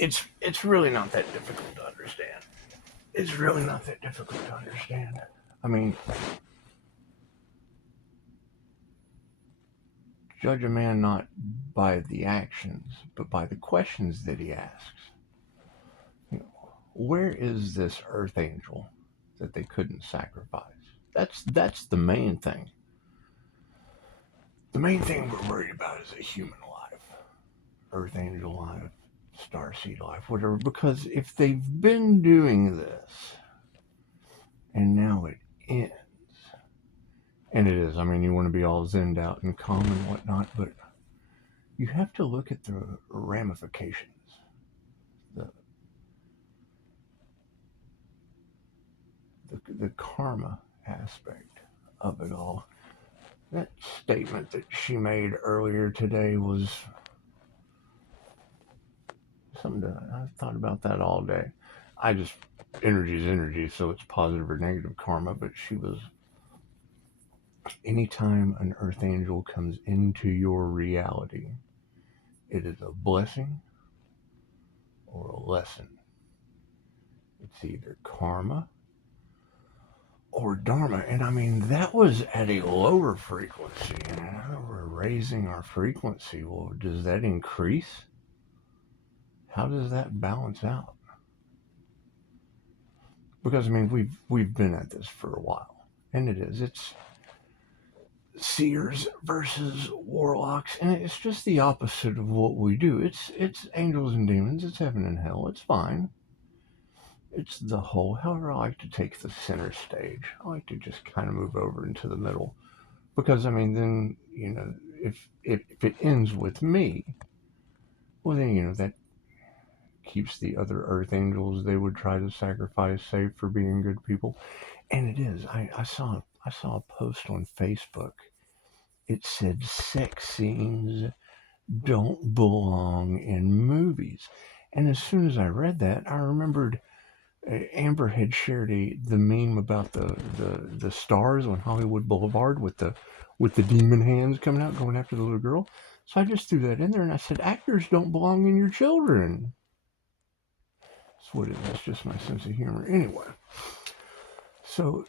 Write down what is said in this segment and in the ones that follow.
it's really not that difficult to understand. It's really not that difficult to understand. I mean, judge a man not by the actions, but by the questions that he asks. You know, where is this earth angel that they couldn't sacrifice? That's the main thing. The main thing we're worried about is a human life, earth angel life, starseed life, whatever. Because if they've been doing this and now it ends, and it is. I mean, you want to be all zenned out and calm and whatnot, but you have to look at the ramifications, the the karma aspect of it all. That statement that she made earlier today was something that I've thought about that all day. I just energy is energy, so it's positive or negative karma. But she was, anytime an earth angel comes into your reality, it is a blessing or a lesson. It's either karma or dharma. And I mean, that was at a lower frequency. And now we're raising our frequency. Well, does that increase? How does that balance out? Because I mean, we've been at this for a while, and it's seers versus warlocks, and it's just the opposite of what we do. It's angels and demons. It's heaven and hell. It's fine. It's the whole. However, I like to take the center stage. I like to just kind of move over into the middle, because I mean, then if it ends with me, well then that keeps the other earth angels they would try to sacrifice safe for being good people. And it is. I saw a post on Facebook. It said sex scenes don't belong in movies. And as soon as I read that, I remembered Amber had shared the meme about the stars on Hollywood Boulevard with the demon hands coming out going after the little girl. So I just threw that in there and I said, actors don't belong in your children. That's what it is. It's just my sense of humor. Anyway, so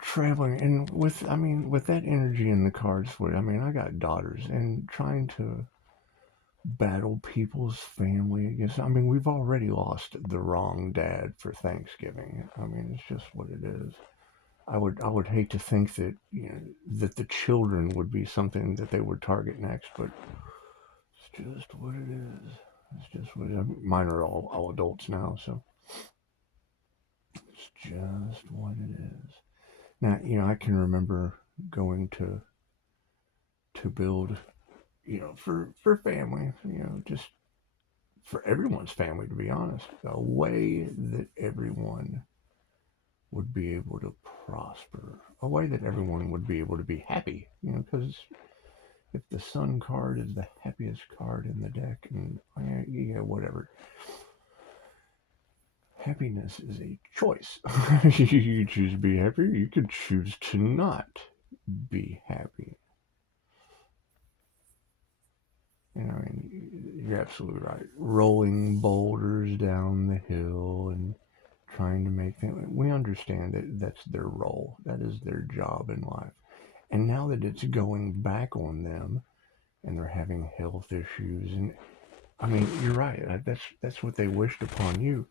traveling and with that energy in the cards, I got daughters and trying to battle people's family against. I mean, we've already lost the wrong dad for Thanksgiving. I mean, it's just what it is. I would hate to think that that the children would be something that they would target next, but it's just what it is. It's just what it is. Mine are all adults now, so it's just what it is. Now, I can remember going to build, for family, just for everyone's family, to be honest, a way that everyone would be able to prosper, a way that everyone would be able to be happy, because if the sun card is the happiest card in the deck, and whatever. Happiness is a choice. You can choose to be happy, you can choose to not be happy. You're absolutely right. Rolling boulders down the hill and trying to make things. We understand that that's their role. That is their job in life. And now that it's going back on them, and they're having health issues, and I mean, you're right. That's what they wished upon you.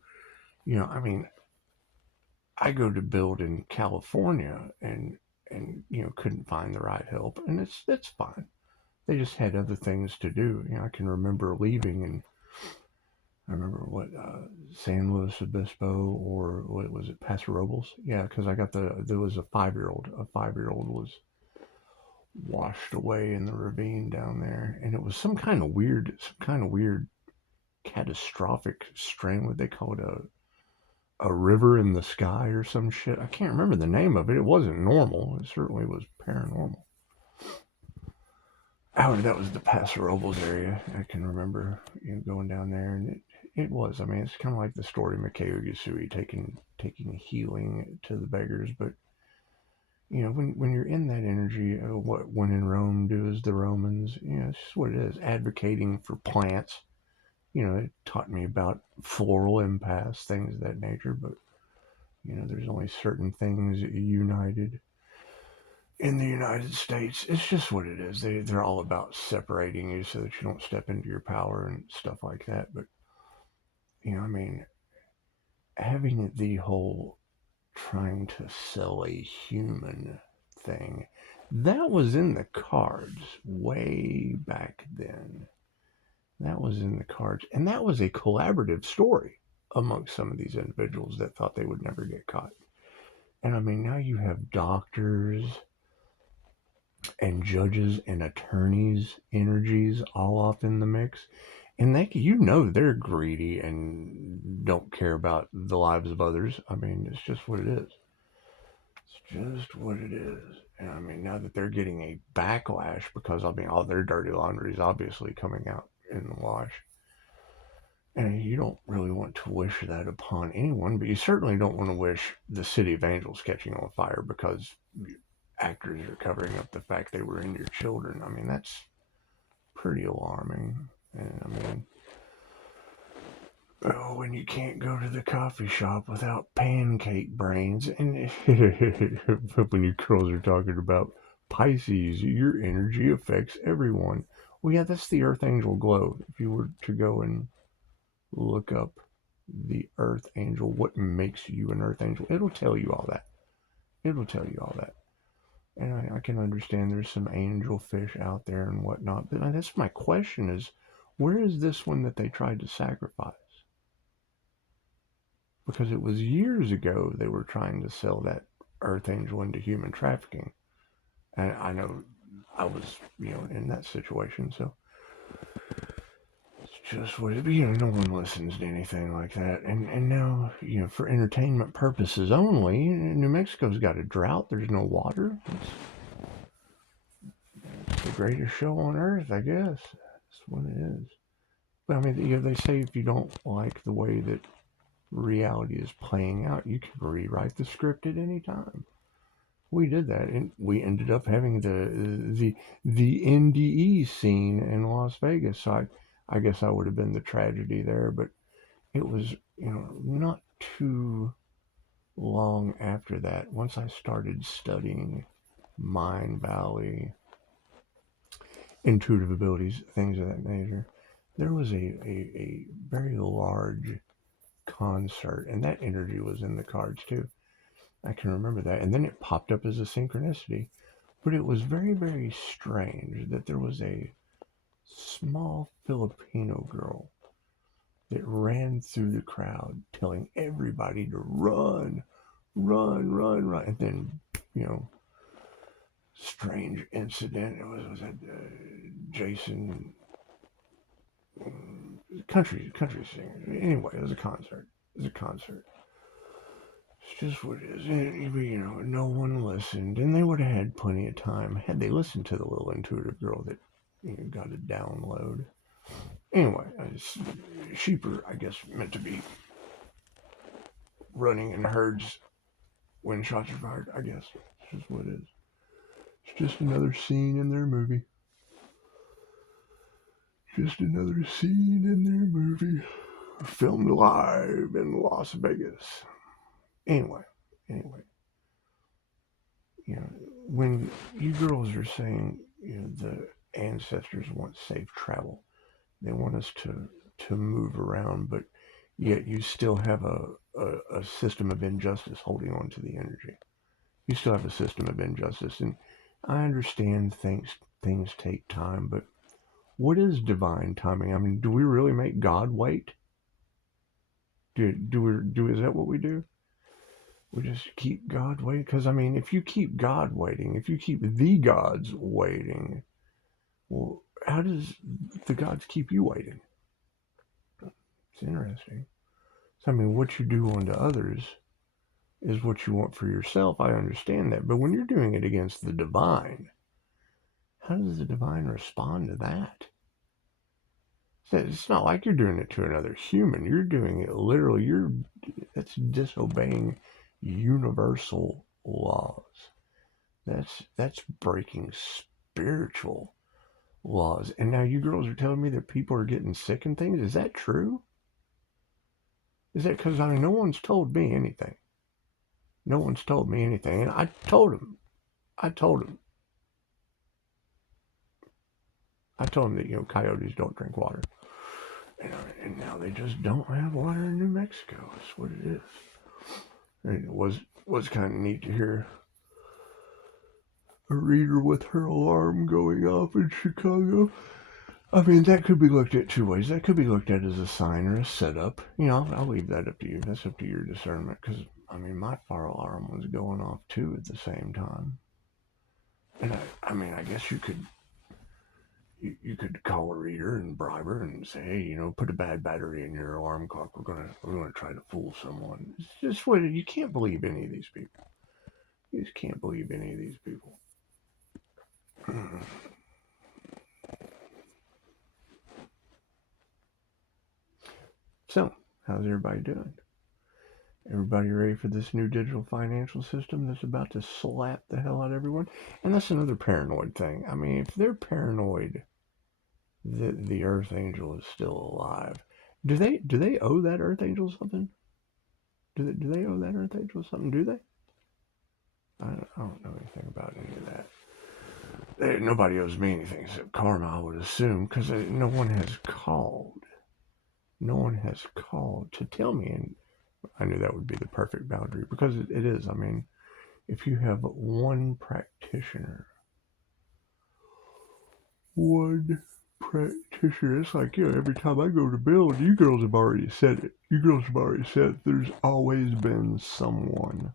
I go to build in California, and couldn't find the right help, and that's fine. They just had other things to do. I can remember leaving, and I remember what San Luis Obispo, or what was it, Paso Robles? Yeah, because there was a 5-year-old. A 5-year-old was washed away in the ravine down there, and it was some kind of weird catastrophic strain. What they call it, a river in the sky or some shit. I can't remember the name of it. It wasn't normal. It certainly was paranormal. However, that was the Paso Robles area. I can remember going down there, and it was. I mean, it's kind of like the story of Mikao Yusui taking healing to the beggars. But when you're in that energy, what when in Rome do as the Romans. It's just what it is. Advocating for plants. it taught me about floral empaths, things of that nature, but, there's only certain things united in the United States. It's just what it is. They're all about separating you so that you don't step into your power and stuff like that. But, I mean, having the whole trying to sell a human thing, that was in the cards way back then. That was in the cards. And that was a collaborative story amongst some of these individuals that thought they would never get caught. And I mean, now you have doctors and judges and attorneys' energies all off in the mix. And they're greedy and don't care about the lives of others. I mean, it's just what it is. It's just what it is. And I mean, now that they're getting a backlash because, I mean, all their dirty laundry is obviously coming out in the wash. And you don't really want to wish that upon anyone, but you certainly don't want to wish the City of Angels catching on fire because actors are covering up the fact they were into your children. I mean, that's pretty alarming. And I mean, when you can't go to the coffee shop without pancake brains, and when you girls are talking about Pisces, your energy affects everyone. Well, yeah, that's the Earth Angel glow. If you were to go and look up the Earth Angel, what makes you an Earth Angel, it'll tell you all that. It'll tell you all that. And I can understand there's some angel fish out there and whatnot, but that's my question is, where is this one that they tried to sacrifice? Because it was years ago they were trying to sell that Earth Angel into human trafficking. And I know I was, in that situation, so it's just what it be. No one listens to anything like that. And now, for entertainment purposes only, New Mexico's got a drought. There's no water. It's the greatest show on earth, I guess. That's what it is. But I mean, they say if you don't like the way that reality is playing out, you can rewrite the script at any time. We did that, and we ended up having the NDE scene in Las Vegas. So I guess I would have been the tragedy there, but it was, not too long after that, once I started studying Mind Valley, intuitive abilities, things of that nature, there was a very large concert, and that energy was in the cards too. I can remember that. And then it popped up as a synchronicity. But it was very, very strange that there was a small Filipino girl that ran through the crowd telling everybody to run, run, run, run. And then, strange incident. It was that Jason, country singer. Anyway, it was a concert. It's just what it is. And, no one listened. And they would have had plenty of time had they listened to the little intuitive girl that got a download. Anyway, sheep are, I guess, meant to be running in herds when shots are fired, I guess. It's just what it is. It's just another scene in their movie. Just another scene in their movie. Filmed live in Las Vegas. Anyway, when you girls are saying, the ancestors want safe travel, they want us to move around, but yet you still have a system of injustice holding on to the energy. You still have a system of injustice, and I understand things take time, but what is divine timing? I mean, do we really make God wait? Is that what we do? We just keep God waiting? Because, I mean, if you keep God waiting, if you keep the gods waiting, well, how does the gods keep you waiting? It's interesting. So, I mean, what you do unto others is what you want for yourself. I understand that. But when you're doing it against the divine, how does the divine respond to that? It's not like you're doing it to another human. You're doing it literally. That's disobeying universal laws. That's breaking spiritual laws. And now you girls are telling me that people are getting sick and things. Is that true? Is that because, I mean, no one's told me anything. No one's told me anything. And I told him that, coyotes don't drink water. And now they just don't have water in New Mexico. That's what it is. And it was kind of neat to hear a reader with her alarm going off in Chicago. I mean, that could be looked at two ways. That could be looked at as a sign or a setup. I'll leave that up to you. That's up to your discernment. Because, I mean, my fire alarm was going off too at the same time. And I guess you could call a reader and bribe her and say, hey, put a bad battery in your alarm clock. We're gonna try to fool someone. It's just what you can't believe any of these people. You just can't believe any of these people. So, how's everybody doing? Everybody ready for this new digital financial system that's about to slap the hell out of everyone? And that's another paranoid thing. I mean, if they're paranoid that the Earth Angel is still alive, do they owe that Earth Angel something? Do they owe that Earth Angel something? Do they? I don't know anything about any of that. Nobody owes me anything except karma, I would assume, because no one has called. No one has called to tell me, and I knew that would be the perfect boundary, because it is. I mean, if you have one practitioner, it's like, every time I go to build, you girls have already said it. You girls have already said there's always been someone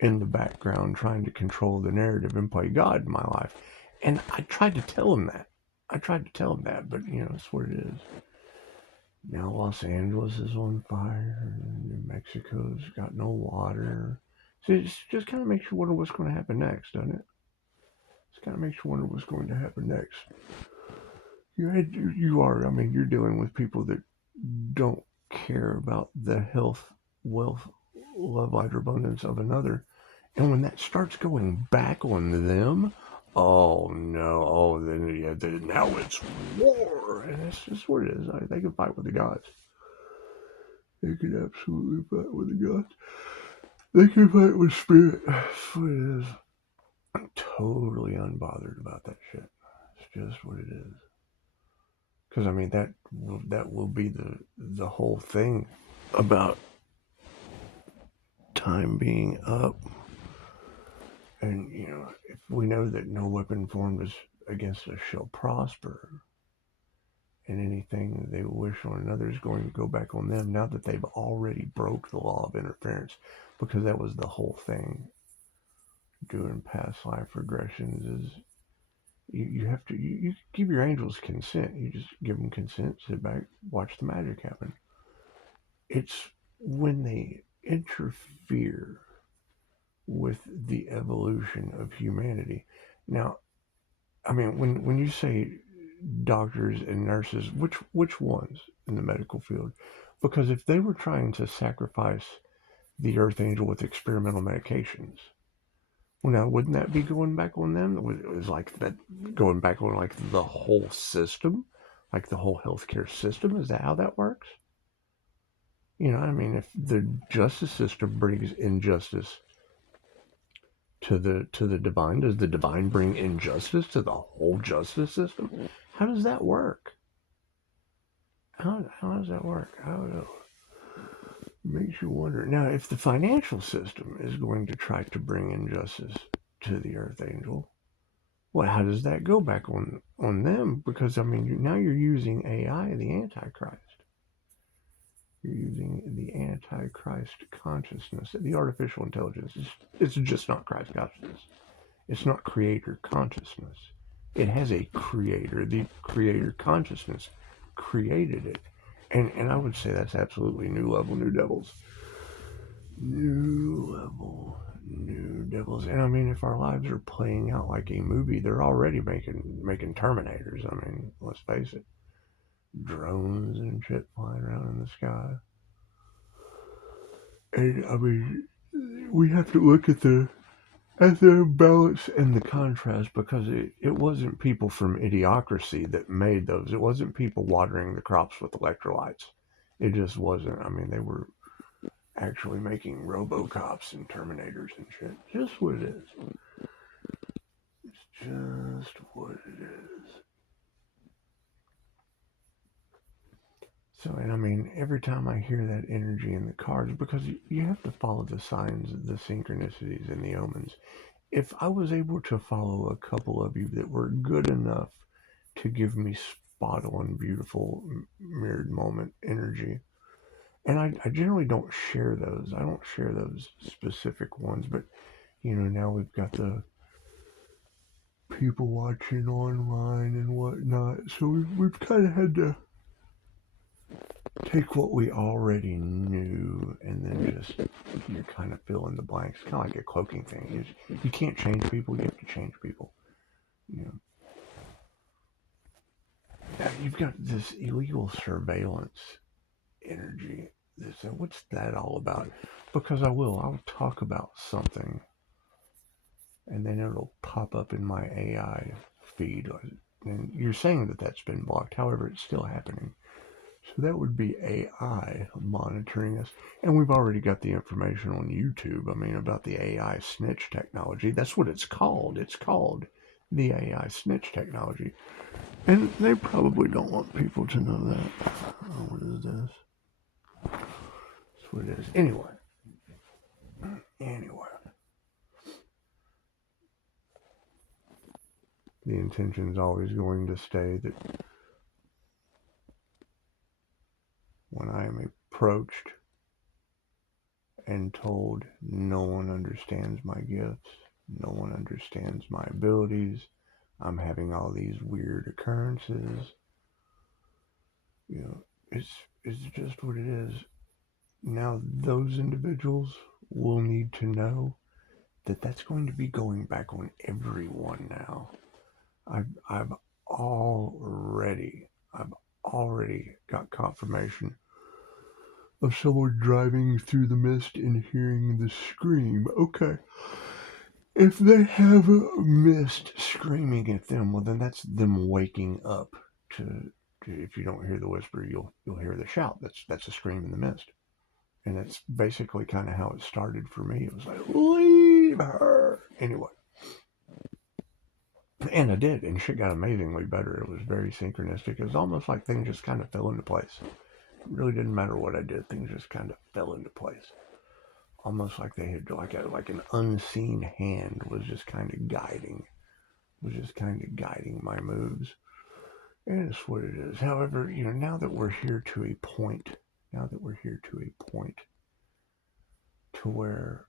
in the background trying to control the narrative and play God in my life. And I tried to tell him that. But, it's what it is. Now Los Angeles is on fire. New Mexico's got no water. So it just kind of makes you wonder what's going to happen next, doesn't it? Just kind of makes you wonder what's going to happen next. You're dealing with people that don't care about the health, wealth, love, light, or abundance of another. And when that starts going back on them, oh no, then now it's war. And that's just what it is. They can fight with the gods. They can absolutely fight with the gods. They can fight with spirit. That's what it is. I'm totally unbothered about that shit. It's just what it is. Because, I mean, that will be the whole thing about time being up. And, if we know that no weapon formed against us shall prosper, and anything they wish on another is going to go back on them, now that they've already broke the law of interference, because that was the whole thing doing past life regressions is you have to you give your angels consent. You just give them consent, sit back, watch the magic happen. It's when they interfere with the evolution of humanity. Now, I mean, when you say doctors and nurses, which ones in the medical field? Because if they were trying to sacrifice the Earth Angel with experimental medications, well, now wouldn't that be going back on them? It was like that going back on like the whole system, like the whole healthcare system. Is that how that works? I mean, if the justice system brings injustice to the divine, does the divine bring injustice to the whole justice system? How does that work? How does that work? I don't know. Makes you wonder. Now, if the financial system is going to try to bring injustice to the Earth Angel, well, how does that go back on them? Because, I mean, now you're using AI, the Antichrist. You're using the Antichrist consciousness, the artificial intelligence. It's just not Christ consciousness. It's not creator consciousness. It has a creator. The creator consciousness created it. And I would say that's absolutely new level, new devils. New level, new devils. And I mean, if our lives are playing out like a movie, they're already making Terminators. I mean, let's face it. Drones and shit flying around in the sky. And I mean, we have to look at the at the balance and the contrast, because it wasn't people from Idiocracy that made those. It wasn't people watering the crops with electrolytes. It just wasn't. I mean, they were actually making Robocops and Terminators and shit. Just what it is. It's just what it is. So, and I mean, every time I hear that energy in the cards, because you have to follow the signs, the synchronicities, and the omens. If I was able to follow a couple of you that were good enough to give me spot on, beautiful, mirrored moment energy, and I generally don't share those. I don't share those specific ones, but you know, now we've got the people watching online and whatnot, so we've kind of had to take what we already knew and then just you kind of fill in the blanks. Kind of like a cloaking thing. You can't change people. You have to change people. You know. Now you've got this illegal surveillance energy. What's that all about? Because I'll talk about something, and then it'll pop up in my AI feed. And you're saying that that's been blocked. However, it's still happening. So that would be AI monitoring us. And we've already got the information on YouTube, I mean, about the AI snitch technology. That's what it's called. It's called the AI snitch technology. And they probably don't want people to know that. Oh, what is this? That's what it is. Anyway. The intention is always going to stay that when I am approached and told no one understands my gifts, no one understands my abilities, I'm having all these weird occurrences, you know, it's just what it is. Now those individuals will need to know that that's going to be going back on everyone now. I've already got confirmation of someone driving through the mist and hearing the scream. Okay. If they have a mist screaming at them, well then that's them waking up to if you don't hear the whisper, you'll hear the shout. That's a scream in the mist. And that's basically kind of how it started for me. It was like, leave her. Anyway. And I did, and shit got amazingly better. It was very synchronistic. It was almost like things just kind of fell into place. It really didn't matter what I did. Things just kind of fell into place. Almost like they had like an unseen hand was just kind of guiding my moves. And it's what it is. However, you know, now that we're here to a point to where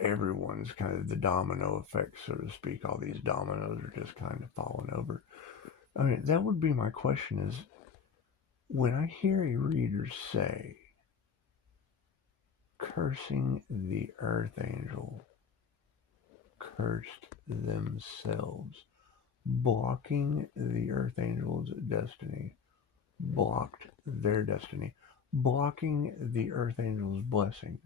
everyone's kind of the domino effect, so to speak, all these dominoes are just kind of falling over. I mean, that would be my question is, when I hear a reader say, cursing the earth angel, cursed themselves, blocking the earth angel's destiny, blocked their destiny, blocking the earth angel's blessings,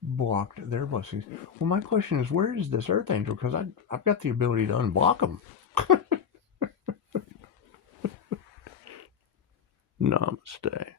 blocked their blessings. Well, my question is, where is this earth angel? Because I've got the ability to unblock them. Namaste.